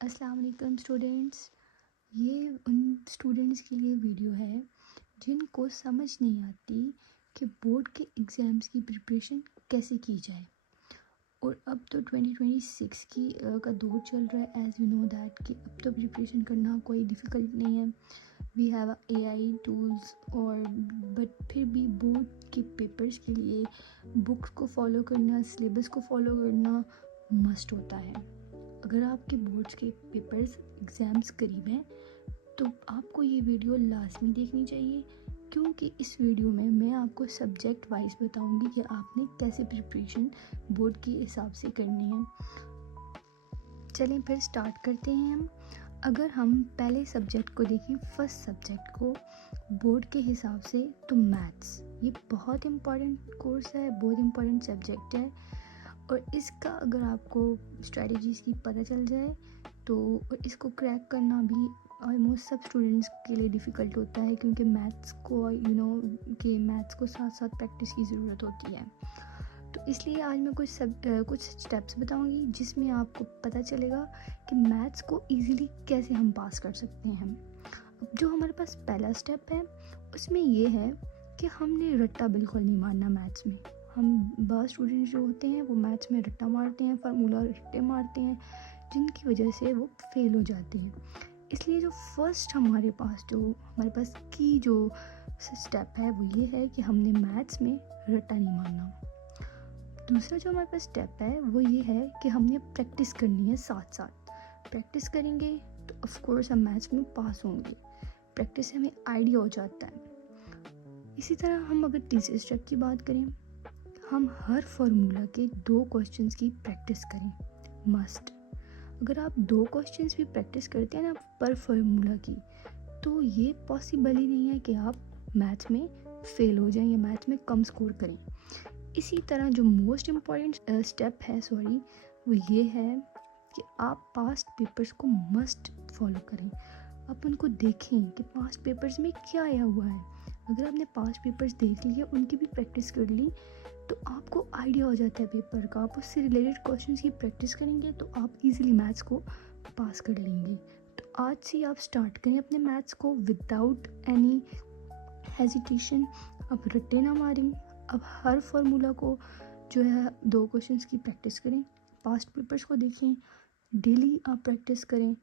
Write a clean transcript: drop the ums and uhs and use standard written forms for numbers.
अस्सलाम वालेकुम स्टूडेंट्स। ये उन स्टूडेंट्स के लिए वीडियो है जिनको समझ नहीं आती कि बोर्ड के एग्ज़ाम्स की प्रिपरेशन कैसे की जाए। और अब तो 2026 का दौर चल रहा है। एज़ यू नो दैट कि अब तो प्रिपरेशन करना कोई डिफ़िकल्ट नहीं है। वी हैव AI टूल्स और बट फिर भी बोर्ड के पेपर्स के लिए बुक्स को फॉलो करना, सिलेबस को फॉलो करना मस्ट होता है। अगर आपके बोर्ड्स के पेपर्स एग्ज़ाम्स करीब हैं तो आपको ये वीडियो लाजमी देखनी चाहिए, क्योंकि इस वीडियो में मैं आपको सब्जेक्ट वाइज बताऊंगी कि आपने कैसे प्रिपरेशन बोर्ड के हिसाब से करनी है। चलें फिर स्टार्ट करते हैं हम। अगर हम पहले सब्जेक्ट को देखें, फर्स्ट सब्जेक्ट को बोर्ड के हिसाब से, तो मैथ्स ये बहुत इम्पॉर्टेंट कोर्स है, बहुत इम्पॉर्टेंट सब्जेक्ट है। और इसका अगर आपको स्ट्रेटजीज़ की पता चल जाए तो इसको क्रैक करना भी ऑलमोस्ट सब स्टूडेंट्स के लिए डिफ़िकल्ट होता है, क्योंकि मैथ्स को कि मैथ्स को साथ साथ प्रैक्टिस की ज़रूरत होती है। तो इसलिए आज मैं कुछ स्टेप्स बताऊंगी जिसमें आपको पता चलेगा कि मैथ्स को इजीली कैसे हम पास कर सकते हैं। अब जो हमारे पास पहला स्टेप है उसमें ये है कि हमने रट्टा बिल्कुल नहीं मारना मैथ्स में। हम बहुत स्टूडेंट्स जो होते हैं वो मैथ्स में रट्टा मारते हैं, फार्मूला रट्टे मारते हैं, जिनकी वजह से वो फेल हो जाते हैं। इसलिए जो फर्स्ट हमारे पास की जो स्टेप है वो ये है कि हमने मैथ्स में रट्टा नहीं मारना। दूसरा जो हमारे पास स्टेप है वो ये है कि हमने प्रैक्टिस करनी है। साथ साथ प्रैक्टिस करेंगे तो ऑफ कोर्स हम मैथ्स में पास होंगे। प्रैक्टिस से हमें आइडिया हो जाता है। इसी तरह हम अगर तीसरे स्टेप की बात करें, हम हर फार्मूला के 2 क्वेश्चंस की प्रैक्टिस करें, मस्ट। अगर आप 2 क्वेश्चंस भी प्रैक्टिस करते हैं ना पर फार्मूला की, तो ये पॉसिबल ही नहीं है कि आप मैथ्स में फेल हो जाएं या मैथ्स में कम स्कोर करें। इसी तरह जो मोस्ट इम्पॉर्टेंट स्टेप है वो ये है कि आप पास्ट पेपर्स को मस्ट फॉलो करें। आप उनको देखें कि पास्ट पेपर्स में क्या आया हुआ है। अगर आपने पास्ट पेपर्स देख लिए, उनकी भी प्रैक्टिस कर ली, तो आपको आइडिया हो जाता है पेपर का। आप उससे रिलेटेड क्वेश्चंस की प्रैक्टिस करेंगे तो आप इजीली मैथ्स को पास कर लेंगे। तो आज से आप स्टार्ट करें अपने मैथ्स को विदाउट एनी हेजिटेशन। आप रट्टे ना मारें। अब हर फार्मूला को जो है 2 क्वेश्चंस की प्रैक्टिस करें, पास्ट पेपर्स को देखें, डेली आप प्रैक्टिस करें,